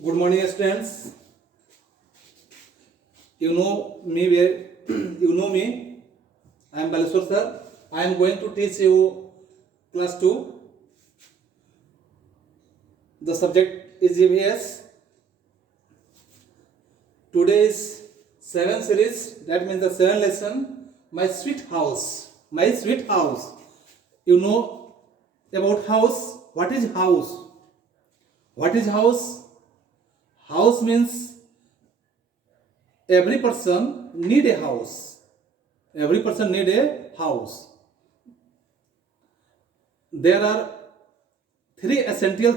Good morning, students. You know me where you know me. I am Baleswar sir. I am going to teach you class 2. The subject is EVS. Today is 7 series. That means the 7 lesson. My sweet house. My sweet house. You know about house. What is house? What is house? House means every person need a house. Every person need a house. There are 3 essential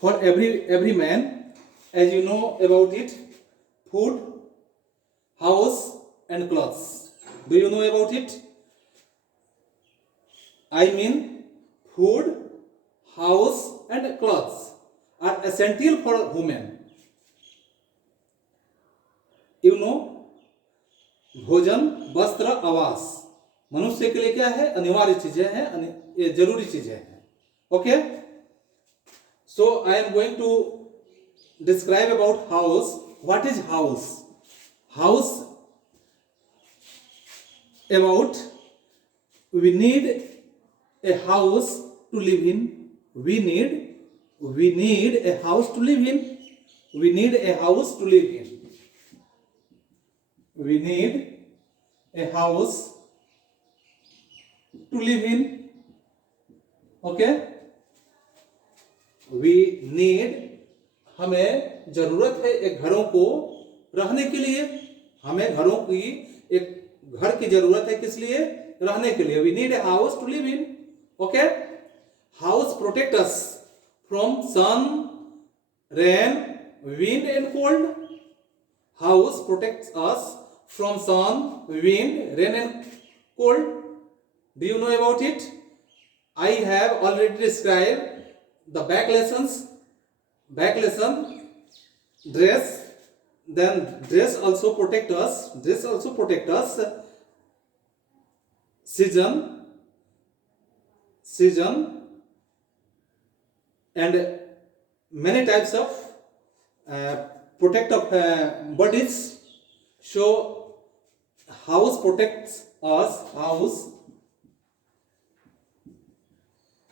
for every man, as you know about it: food, house, and clothes. Do you know about it? I mean, food, house, and clothes are essential for women. You know, भोजन, वस्त्र, आवास मनुष्य के लिए क्या है? अनिवार्य चीजें हैं, ये जरूरी चीजें हैं. Okay, so I am going to describe about house. What is house? House about we need a house to live in. We need a house to live in. We need a house to live in. We need a house to live in. Okay, we need, हमें जरूरत है एक घरों को रहने के लिए. हमें घरों की एक घर की जरूरत है. किस लिए? रहने के लिए. We need a house to live in. Okay, house protect us from sun, rain, wind and cold. House protects us from sun, wind, rain and cold. Do you know about it? I have already described the back lessons. Back lesson, dress. Then dress also protect us. Dress also protect us. Season, and many types of protect of bodies. So house protects us. House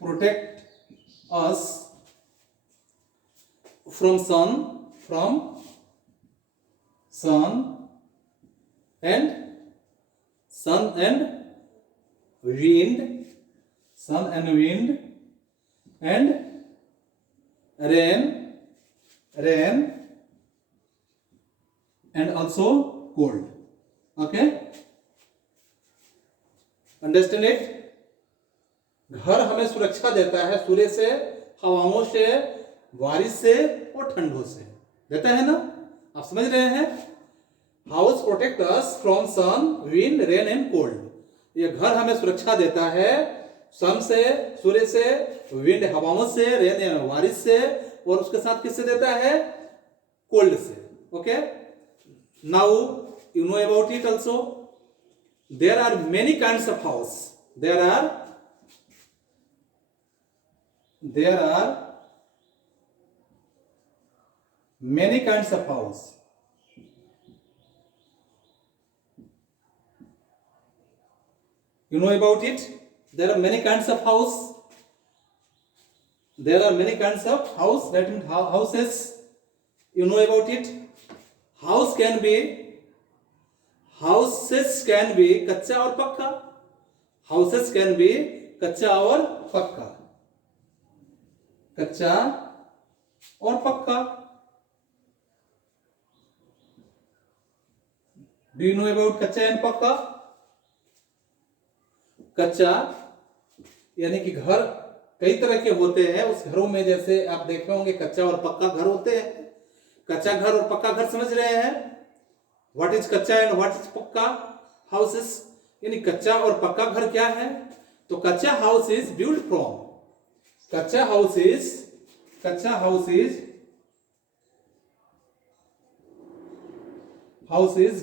protect us from sun and wind, and rain and also cold. Okay, understand it? घर हमें सुरक्षा देता है सूर्य से, हवाओं से, बारिश से और ठंडों से. देता है ना? आप समझ रहे हैं? House protect us from sun, wind, rain and cold. ये घर हमें सुरक्षा देता है सन से, सूर्य से, विंड हवाओं से, रेन बारिश से, और उसके साथ किससे देता है? कोल्ड से. Okay, now you know about it also. There are many kinds of house. There are many kinds of house. You know about it? There are many kinds of house. There are many kinds of house. That means houses. You know about it? Houses can be कच्चा और पक्का. Houses can be कच्चा और पक्का. कच्चा और पक्का. Do you know about कच्चा एंड पक्का? कच्चा यानी कि घर कई तरह के होते हैं. उस घरों में जैसे आप देखे होंगे कच्चा और पक्का घर होते हैं. कच्चा घर और पक्का घर समझ रहे हैं? व्हाट इज कच्चा एंड व्हाट इज पक्का हाउसेस? यानी कच्चा और पक्का घर क्या है? तो कच्चा हाउस इज बिल्ड फ्रॉम, कच्चा हाउस इज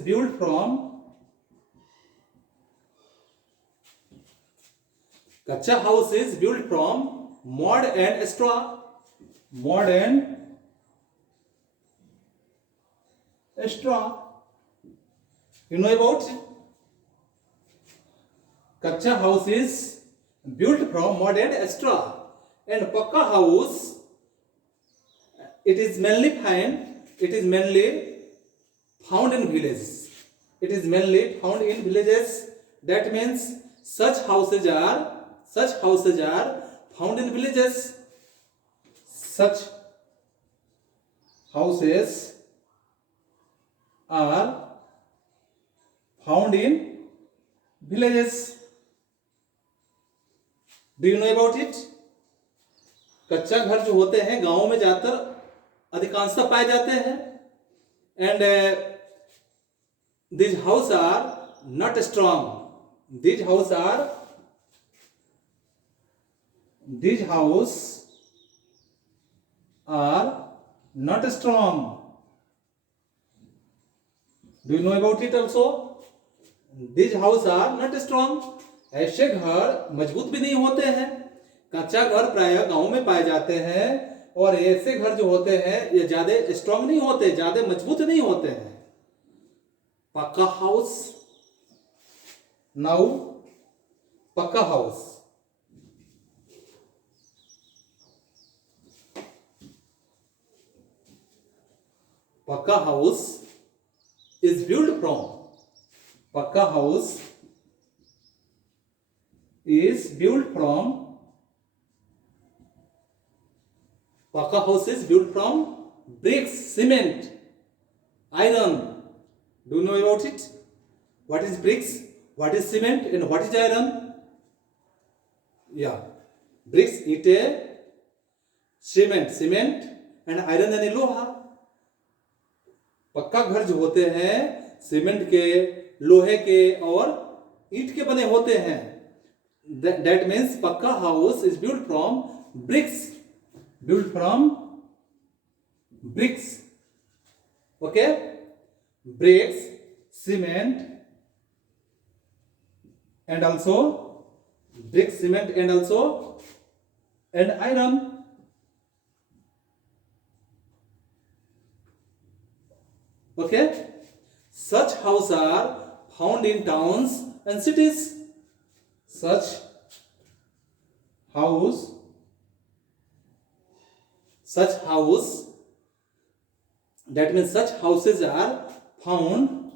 built from, कच्चा house is built from mud and straw. Mud and straw. You know about it? Kacha house is built from mud and straw, and pakka house it is mainly found in villages. It is mainly found in villages. That means such houses are found in villages. Such houses are found in villages. Do you know about it? कच्चा घर जो होते हैं गांवों में ज्यादातर अधिकांशतः पाए जाते हैं. And these houses are not strong. These houses are not strong. Do you know about it also? These houses are not strong. ऐसे घर मजबूत भी नहीं होते हैं. कच्चा घर प्रायः गांव में पाए जाते हैं, और ऐसे घर जो होते हैं ये ज्यादा स्ट्रांग नहीं होते, ज्यादा मजबूत नहीं होते हैं. पक्का हाउस. नाउ पक्का house. Pakka house is built from. Pakka house is built from. Pakka house is built from bricks, cement, iron. Do you know about it? What is bricks? What is cement? And what is iron? Yeah, bricks, ईंटें, cement, and iron यानी लोहा. पक्का घर जो होते हैं cement के, लोहे के और ईंट के बने होते हैं. That means पक्का house is built from bricks. Okay, bricks, cement, and also and iron. Okay, such houses are found in towns and cities. Such house, that means such houses are found.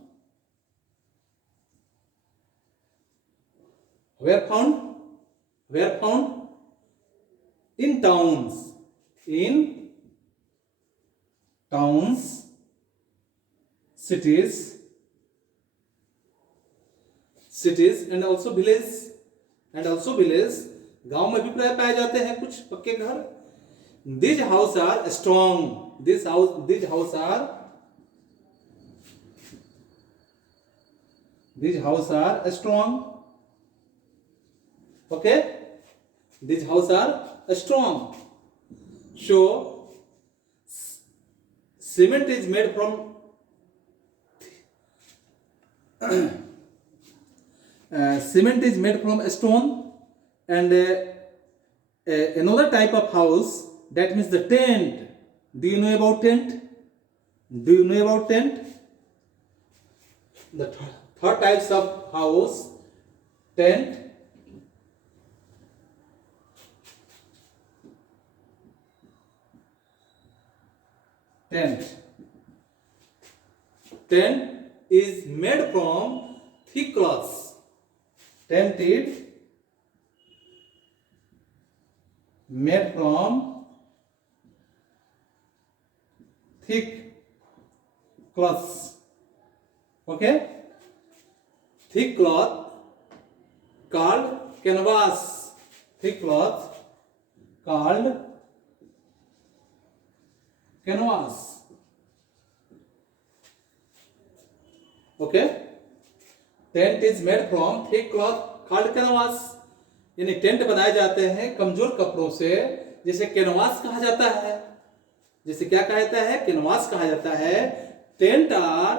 Where found? In towns. Cities and also villages. गांव में भी प्राय पाए जाते हैं कुछ पक्के घर. These houses are strong. These houses are strong. Okay, these houses are strong. So cement is made from stone, and another type of house, that means the tent. Do you know about tent? The third types of house, tent. Tent is made from thick cloths. Tent is made from thick cloths. Okay, thick cloth called canvas. Thick cloth called canvas. Okay, tent is made from thick cloth called canvas. यानी tent बनाए जाते हैं कमजोर कपड़ों से, जिसे canvas कहा जाता है. जिसे क्या कहा जाता है? कैनवास कहा जाता है. Tent are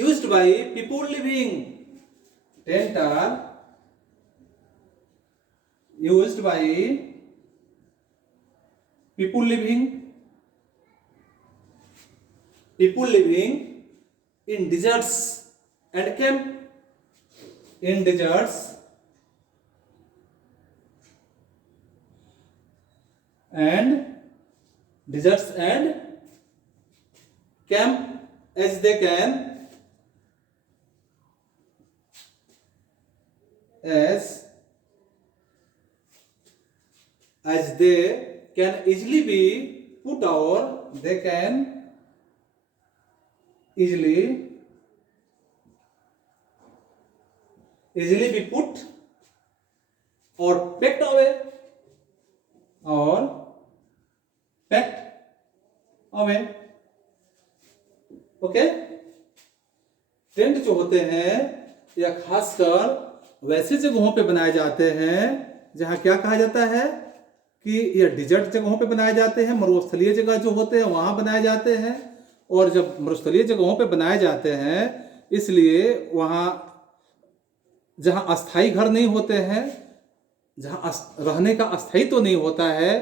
used by people living. Tent are used by people people living in deserts and camp. In deserts and camp as they can, as they can easily be put, or they can easily be put or packed away, or packed away. Okay, tent जो होते हैं या खासकर वैसी जगहों पे बनाए जाते हैं जहां क्या कहा जाता है कि ये डिजर्ट जगहों पे बनाए जाते हैं, मरुस्थलीय जगह जो होते हैं वहां बनाए जाते हैं। और जब मरुस्थलीय जगहों पे बनाए जाते हैं इसलिए वहां जहां अस्थाई घर नहीं होते हैं, जहां रहने का अस्थाई तो नहीं होता है,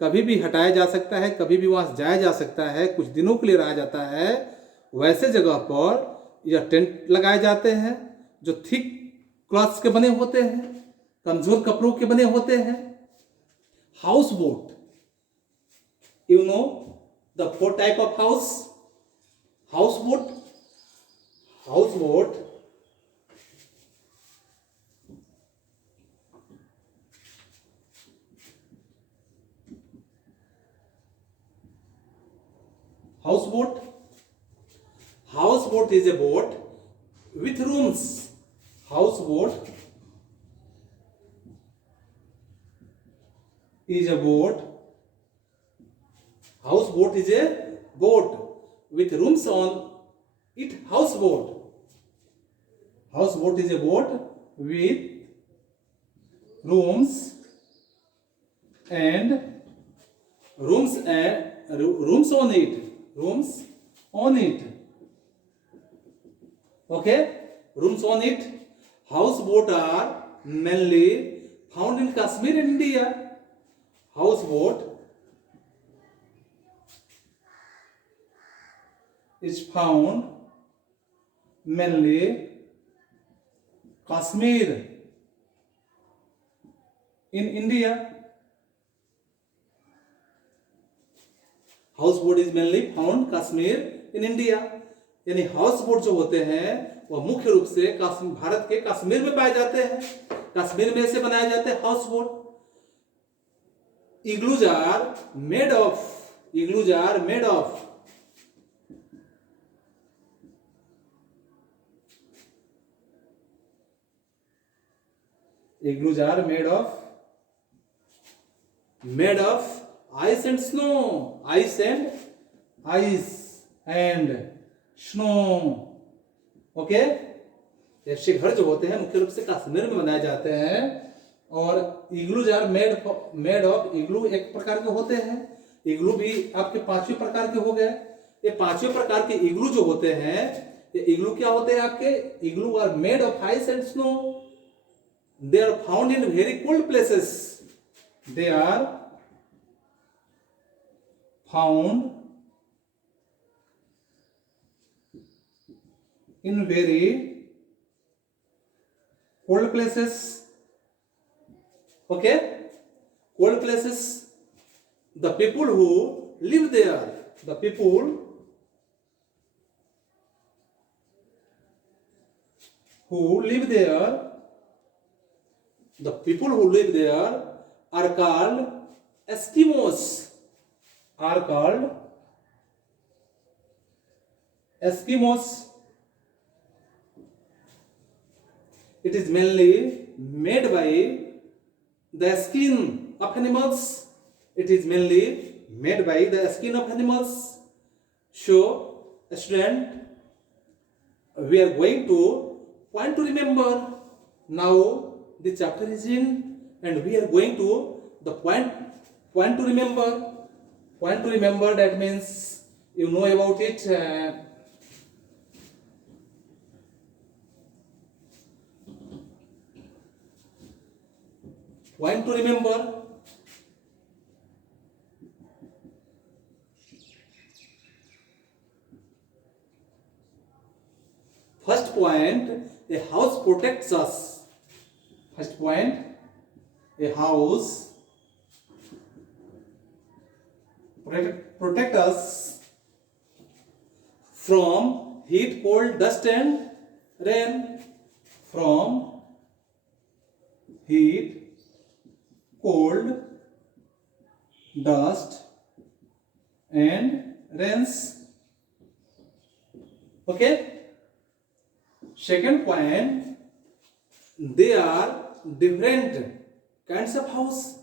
कभी भी हटाया जा सकता है, कभी भी वहां जाया जा सकता है, कुछ दिनों के लिए रहा जाता है, वैसे जगह पर यह टेंट लगाए जाते हैं जो थिक क्लॉथ्स के बने होते हैं, कमजोर कपड़ों के बने होते हैं। House boat, you know the 4 type of house boat. House boat Houseboat is a boat with rooms. Houseboat is a boat. Houseboat is a boat with rooms on it. Houseboat. Houseboat is a boat with rooms and rooms on it. Rooms on it. Okay, rooms on it. Houseboat are mainly found in Kashmir and India. Houseboat is found mainly Kashmir in India. Houseboat is mainly found Kashmir in India. यानी house boat जो होते हैं वह मुख्य रूप से भारत के कश्मीर में पाए जाते हैं। कश्मीर में से बनाए जाते हैं house boat. Igloos are made of igloos are made of ice and snow. Ice and snow. Okay, ऐसे घर जो होते हैं मुख्य रूप से कश्मीर में बनाए जाते हैं। और इग्लूज आर मेड ऑफ इग्लू एक प्रकार के होते हैं। इग्लू भी आपके 5वें प्रकार के हो गए। ये 5वें प्रकार के इग्लू जो होते हैं, ये इग्लू क्या होते हैं आपके? Igloo are made of ice and snow. They are found in very cold places. They are found in very cold places. Okay, cold places. The people who live there, the people who live there are called Eskimos. It is mainly made by the skin of animals. It is mainly made by the skin of animals. So, student, we are going to point to remember. Now the chapter is in, and we are going to the point to remember. Point to remember, that means you know about it. Point to remember. a house protects us. First point, a house protect us from heat, cold, dust and rain. From heat, cold, dust and rains. Okay. Second point, there are different kinds of house.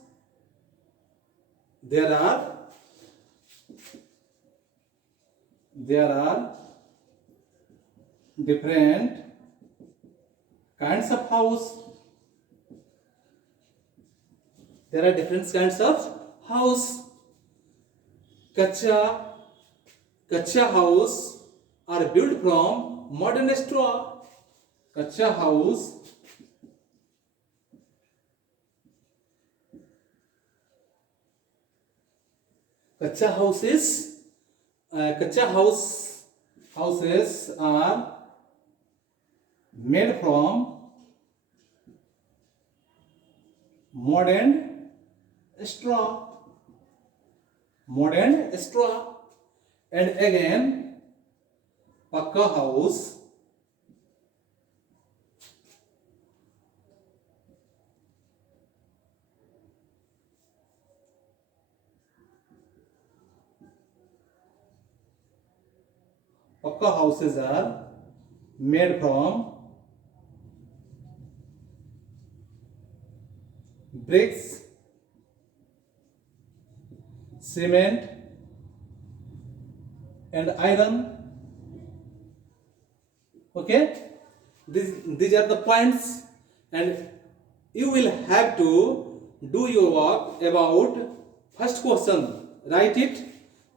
There are different kinds of house. There are different kinds of house. Kacha house are built from modern straw. Kacha houses are made from modern straw. And again, Pakka house houses are made from bricks, cement and iron. Okay, these are the points, and you will have to do your work about first question. Write it.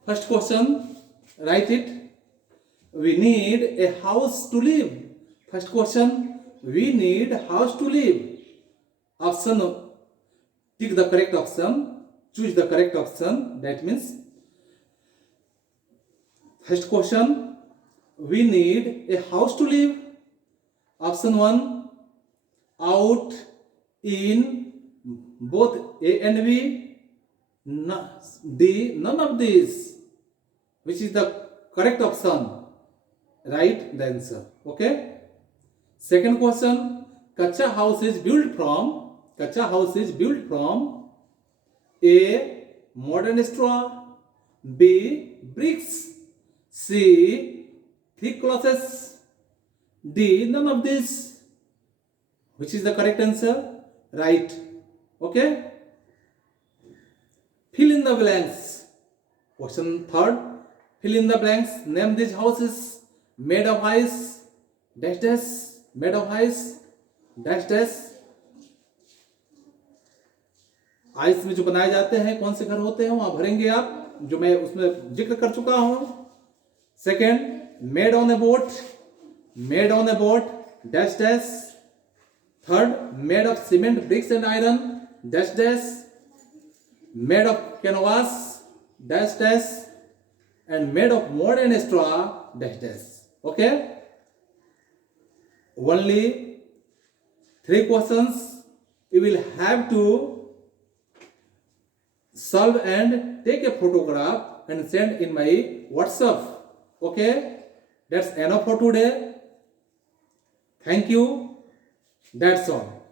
First question, write it. We need a house to live. First question, we need a house to live. Option, tick the correct option, choose the correct option. That means first question, we need a house to live. Option 1, out, in, both A and B. D, none of these. Which is the correct option? Write the answer. Okay. Second question, Kacha house is built from A, modern straw, B, bricks, C, thick clothes, D, none of this. Which is the correct answer? Write. Okay. Fill in the blanks. Question third, fill in the blanks. Name these houses. Made of ice, dash dash, made of ice, dash dash. Ice में जो बनाए जाते हैं, कौन से घर होते हैं, वहां भरेंगे आप, जो मैं उसमें जिक्र कर चुका हूं. Second, made on a boat, dash dash. Third, made of cement, bricks and iron, dash dash. Made of canvas, dash dash. And made of modern straw, dash dash. Okay. Only 3 questions you will have to solve and take a photograph and send in my WhatsApp. Okay. That's enough for today. Thank you. That's all.